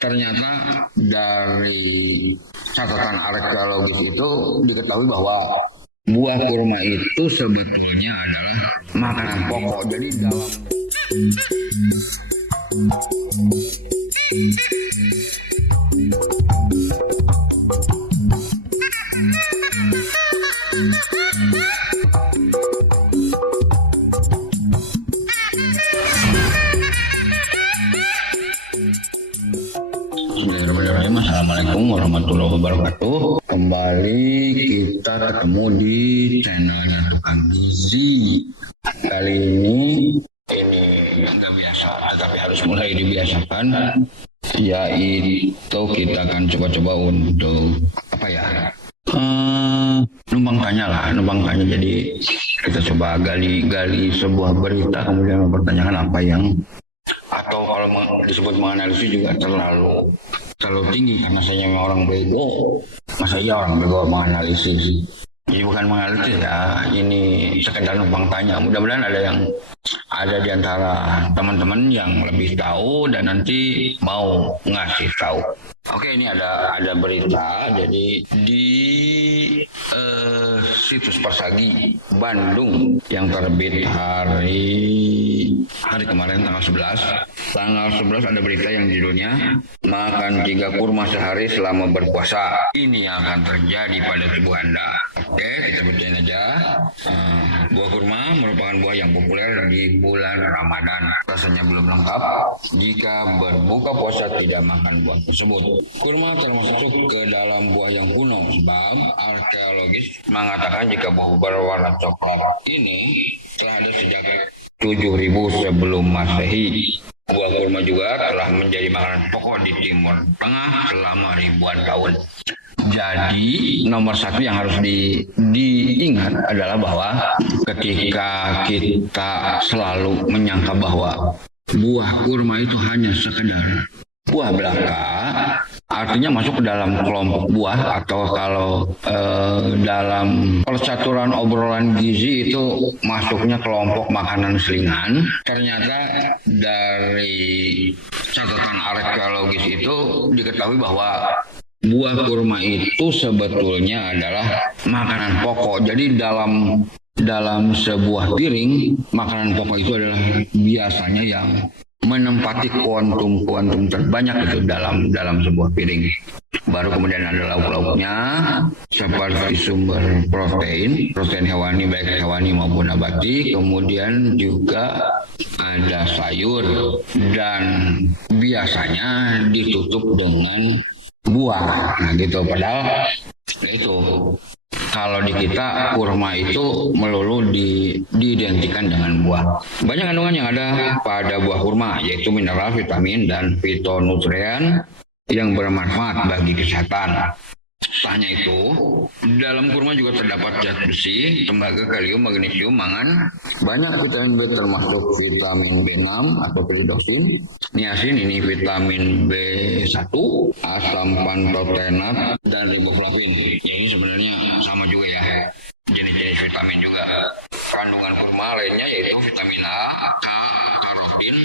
Ternyata dari catatan arkeologis itu diketahui bahwa buah kurma itu sebetulnya adalah makanan pokok. Jadi dalam Bismillahirrahmanirrahim. Assalamualaikum warahmatullahi wabarakatuh. Kembali kita ketemu di channelnya Tukang Gizi. Kali ini nggak biasa, tapi harus mulai dibiasakan. Yaitu kita akan coba-coba untuk apa ya? Numpang tanya. Jadi kita coba gali sebuah berita, kemudian mempertanyakan apa yang, atau kalau disebut menganalisis juga terlalu tinggi karena saya memang orang bego. Masa iya orang bego menganalisis? Jadi bukan menganalisis ya, ini sekedar numpang tanya. Mudah-mudahan ada di antara teman-teman yang lebih tahu dan nanti mau ngasih tahu. Oke, ini ada berita. Jadi di situs Persagi Bandung yang terbit hari kemarin tanggal 11. Tanggal 11 ada berita yang judulnya makan 3 kurma sehari selama berpuasa. Ini yang akan terjadi pada tubuh Anda. Oke, kita bacain aja. Buah kurma merupakan buah yang populer di bulan Ramadan. Rasanya belum lengkap jika berbuka puasa tidak makan buah tersebut. Kurma termasuk ke dalam buah yang kuno, sebab arkeologis mengatakan jika buah berwarna coklat ini telah ada sejak 7.000 sebelum Masehi. Buah kurma juga telah menjadi makanan pokok di Timur Tengah selama ribuan tahun. Jadi nomor satu yang harus diingat adalah bahwa ketika kita selalu menyangka bahwa buah kurma itu hanya sekedar buah belaka, artinya masuk ke dalam kelompok buah, atau kalau dalam percaturan obrolan gizi itu masuknya kelompok makanan selingan. Ternyata dari catatan arkeologis itu diketahui bahwa buah kurma itu sebetulnya adalah makanan pokok. Jadi dalam sebuah piring, makanan pokok itu adalah biasanya yang menempati kuantum terbanyak itu dalam sebuah piring. Baru kemudian ada lauk-lauknya seperti sumber protein hewani, baik hewani maupun nabati. Kemudian juga ada sayur dan biasanya ditutup dengan buah. Nah gitu, padahal itu kalau di kita kurma itu melulu diidentikan dengan buah. Banyak kandungan yang ada pada buah kurma, yaitu mineral, vitamin, dan fitonutrien yang bermanfaat bagi kesehatan. Tak hanya itu, dalam kurma juga terdapat zat besi, tembaga, kalium, magnesium, mangan, banyak vitamin B termasuk vitamin B6 atau piridoksin, niacin, ini vitamin B1, asam pantotenat, dan riboflavin. Ya ini sebenarnya sama juga ya, jenis-jenis vitamin juga. Kandungan kurma lainnya yaitu vitamin A, K, karotin,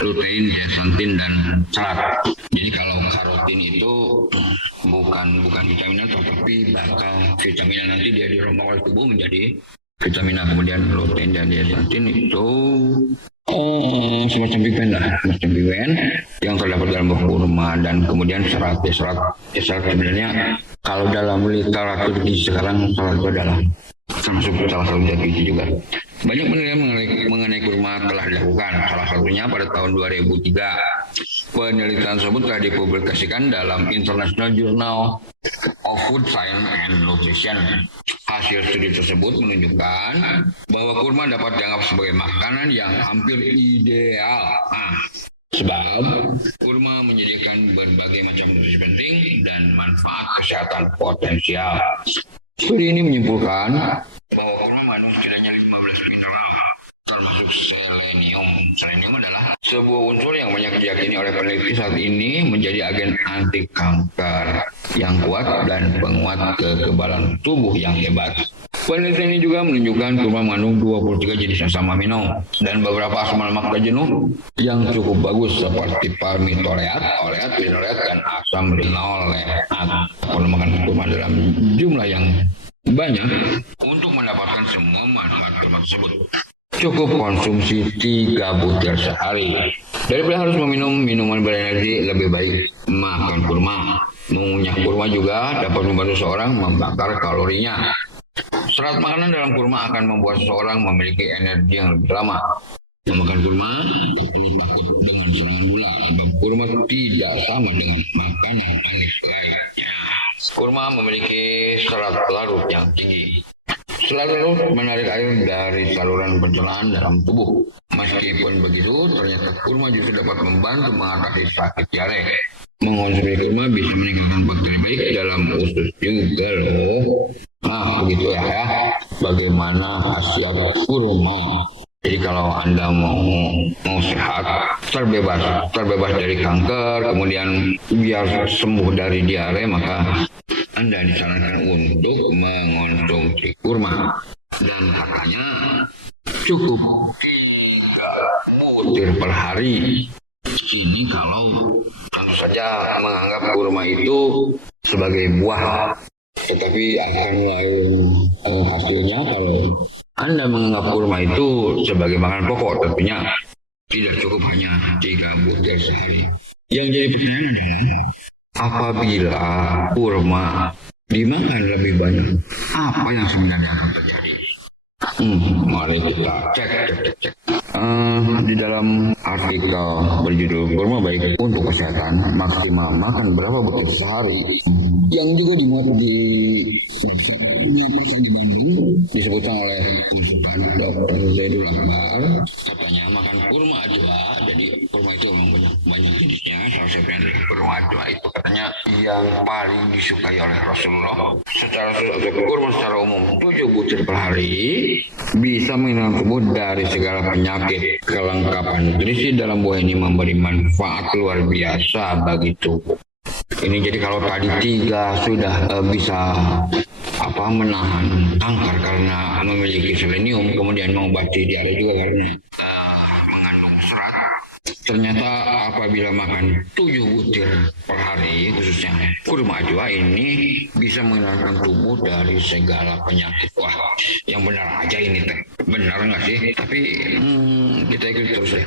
lutein, zeaxanthin, dan serat. Jadi kalau karotin itu bukan vitamin A, tapi bakal vitamin A nanti dia dirombak oleh tubuh menjadi vitamin A. Kemudian lutein dan zeaxanthin itu semacam pipen yang terdapat dalam buah kurma. Dan kemudian serat sebenarnya kalau dalam literatur gizi sekarang serat itu adalah termasuk salah satu zat gizi juga. Banyak penelitian mengenai kurma telah dilakukan, salah satunya pada tahun 2003. Penelitian tersebut telah dipublikasikan dalam International Journal of Food Science and Nutrition. Hasil studi tersebut menunjukkan bahwa kurma dapat dianggap sebagai makanan yang hampir ideal. Sebab kurma menyediakan berbagai macam nutrisi penting dan manfaat kesehatan potensial. Studi ini menyimpulkan bahwa kurma mengandung setidaknya 15 mineral, termasuk selenium. Selenium adalah sebuah unsur yang banyak diyakini oleh peneliti saat ini menjadi agen anti kanker yang kuat dan penguat kekebalan tubuh yang hebat. Penelitian ini juga menunjukkan kurma mengandung 23 jenis asam amino dan beberapa asam lemak jenuh yang cukup bagus seperti palmitoleat, oleat, linoleat, dan asam linoleat. Kalau makan kurma dalam jumlah yang banyak untuk mendapatkan semua manfaat kurma tersebut. Cukup konsumsi 3 butir sehari. Daripada harus meminum minuman berenergi, lebih baik makan kurma. Mengunyah kurma juga dapat membantu seorang membakar kalorinya. Serat makanan dalam kurma akan membuat seseorang memiliki energi yang lebih lama. Memakan kurma perlu takut dengan serangan gula, sebab kurma tidak sama dengan makanan manis lainnya. Kurma memiliki serat larut yang tinggi. Serat larut menarik air dari saluran pencernaan dalam tubuh. Meskipun begitu, ternyata kurma justru dapat membantu mengatasi sakit diare. Mengonsumsi kurma bisa meningkatkan bakteri baik dalam usus juga loh. Nah, begitu ya. Bagaimana khasiat kurma? Jadi kalau Anda mau sehat, terbebas dari kanker, kemudian biar sembuh dari diare, maka Anda disarankan untuk mengonsumsi kurma. Dan katanya cukup 3 butir per hari. Ini kalau tentu saja menganggap kurma itu sebagai buah. Tetapi akan lain hasilnya kalau Anda menganggap kurma itu sebagai makanan pokok, tentunya tidak cukup hanya 3 butir sehari. Yang jadi pertanyaan adalah, apabila kurma dimakan lebih banyak, apa yang sebenarnya akan terjadi? Mari kita cek. Di dalam artikel berjudul kurma baik untuk kesehatan, maksimal makan berapa butir sehari, yang juga dimuat di Bandung, disebutkan oleh konsultan Dr. Zaidul Akbar. Katanya makan kurma ajwa, jadi kurma itu memang banyak jenisnya. Salah satunya adalah kurma ajwa, itu katanya yang paling disukai oleh Rasulullah. Untuk kurma secara umum 7 butir per hari bisa menghilangkan tubuh dari segala penyakit. Kelengkapan nutrisi dalam buah ini memberi manfaat luar biasa bagi tubuh. Ini jadi kalau tadi 3 sudah bisa menahan kanker karena memiliki selenium, kemudian mengobati diare juga karena mengandung serat. Ternyata apabila makan 7 butir per hari, khususnya kurma ajwa ini bisa menghilangkan tubuh dari segala penyakit. Wah, yang benar aja ini teh. Benar nggak sih? Tapi kita ikut terus ya.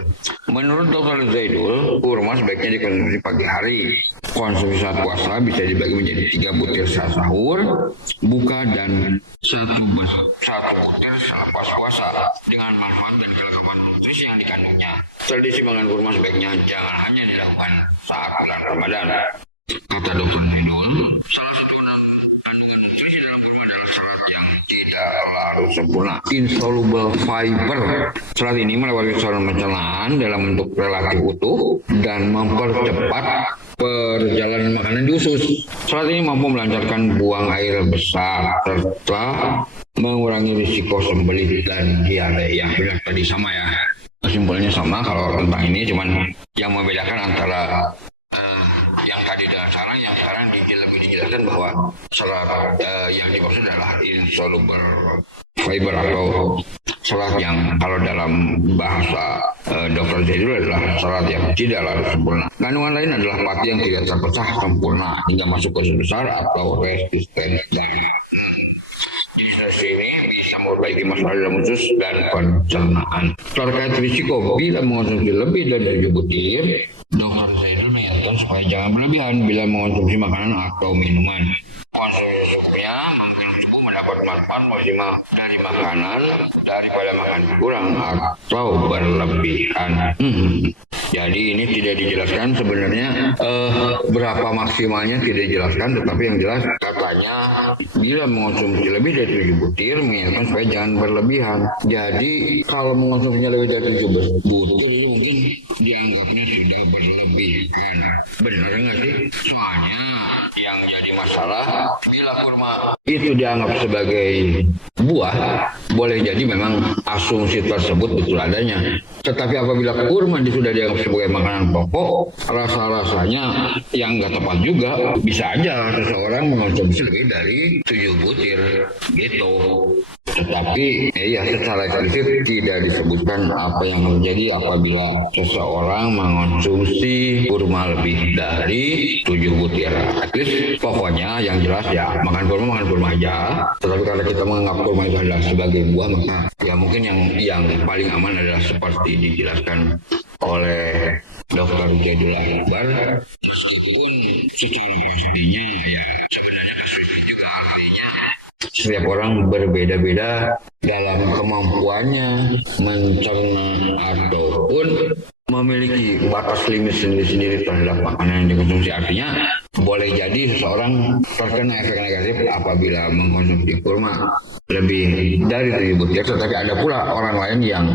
Menurut Dr. Zaidul, kurma sebaiknya dikonsumsi pagi hari. Konsumsi saat puasa bisa dibagi menjadi 3 butir saat sahur, buka, dan 1 butir selepas puasa dengan manfaat dan kelengkapan nutrisi yang dikandungnya. Tradisi makan kurma sebaiknya jangan hanya dilakukan saat bulan Ramadan. Kata Dr. Zaidul, salah satu kandungan nutrisi dalam kurma adalah serat yang tidak larut sempurna, insoluble fiber. Serat ini melewati saluran pencernaan dalam bentuk relatif utuh dan mempercepat perjalanan makanan di usus. Serat ini mampu melancarkan buang air besar serta mengurangi risiko sembelit dan diare. Yang benar tadi sama ya. Kesimpulannya sama kalau tentang ini, cuman yang membedakan antara yang tadi dan sekarang lebih dijelaskan bahwa serat yang dimaksud adalah insoluble fiber atau serat yang kalau dalam bahasa Dr. Zaidul adalah serat yang tidak larut sempurna. Kandungan lain adalah pati yang tidak terpecah sempurna hingga masuk ke usus besar atau resisten darah. Ini bisa memperbaiki masalah dalam usus dan pencernaan. Terkait risiko bila mengonsumsi lebih dari 7 butir, Dr. Zaidul mengingatkan supaya jangan berlebihan bila mengonsumsi makanan atau minuman. Konsumsi secukupnya mungkin cukup mendapat manfaat maksimal dari makanan daripada makan kurang atau berlebihan. Jadi ini tidak dijelaskan sebenarnya berapa maksimalnya, tidak dijelaskan, tetapi yang jelas katanya bila mengonsumsi lebih dari 7 butir mengingatkan supaya jangan berlebihan. Jadi kalau mengonsumsinya lebih dari 7 butir itu mungkin dianggapnya sudah berlebihan. Benar nggak sih? Soalnya yang jadi masalah bila kurma itu dianggap sebagai buah, boleh jadi memang asumsi tersebut betul adanya. Tetapi apabila kurma sudah dianggap sebagai makanan pokok, rasa-rasanya yang nggak tepat juga. Bisa aja seseorang mengonsumsi lebih dari 7 butir gitu. Tetapi ya secara eksplisit tidak disebutkan apa yang terjadi apabila seseorang mengonsumsi kurma lebih dari 7 butir. At least pokoknya yang jelas ya makan kurma aja. Tetapi kalau kita menganggap kurma itu adalah sebagai buah, maka ya mungkin yang paling aman adalah seperti dijelaskan oleh Dr. Jaidul Akbar. Secara pastinya ya setiap orang berbeda-beda dalam kemampuannya mencerna ataupun memiliki batas limit sendiri-sendiri terhadap makanan yang dikonsumsi. Artinya boleh jadi seseorang terkena efek negatif apabila mengkonsumsi kurma lebih dari 7 butir, tetapi ada pula orang lain yang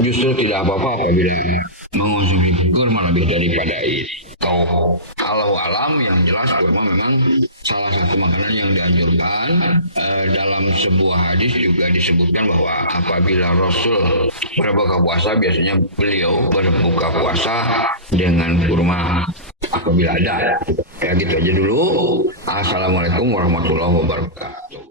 justru tidak apa-apa apabila mengonsumsi kurma lebih daripada itu. Kalau alam yang jelas kurma memang salah satu makanan yang dianjurkan. Dalam sebuah hadis juga disebutkan bahwa apabila Rasul berbuka puasa, biasanya beliau berbuka puasa dengan kurma apabila ada. Ya gitu aja dulu. Assalamualaikum warahmatullahi wabarakatuh.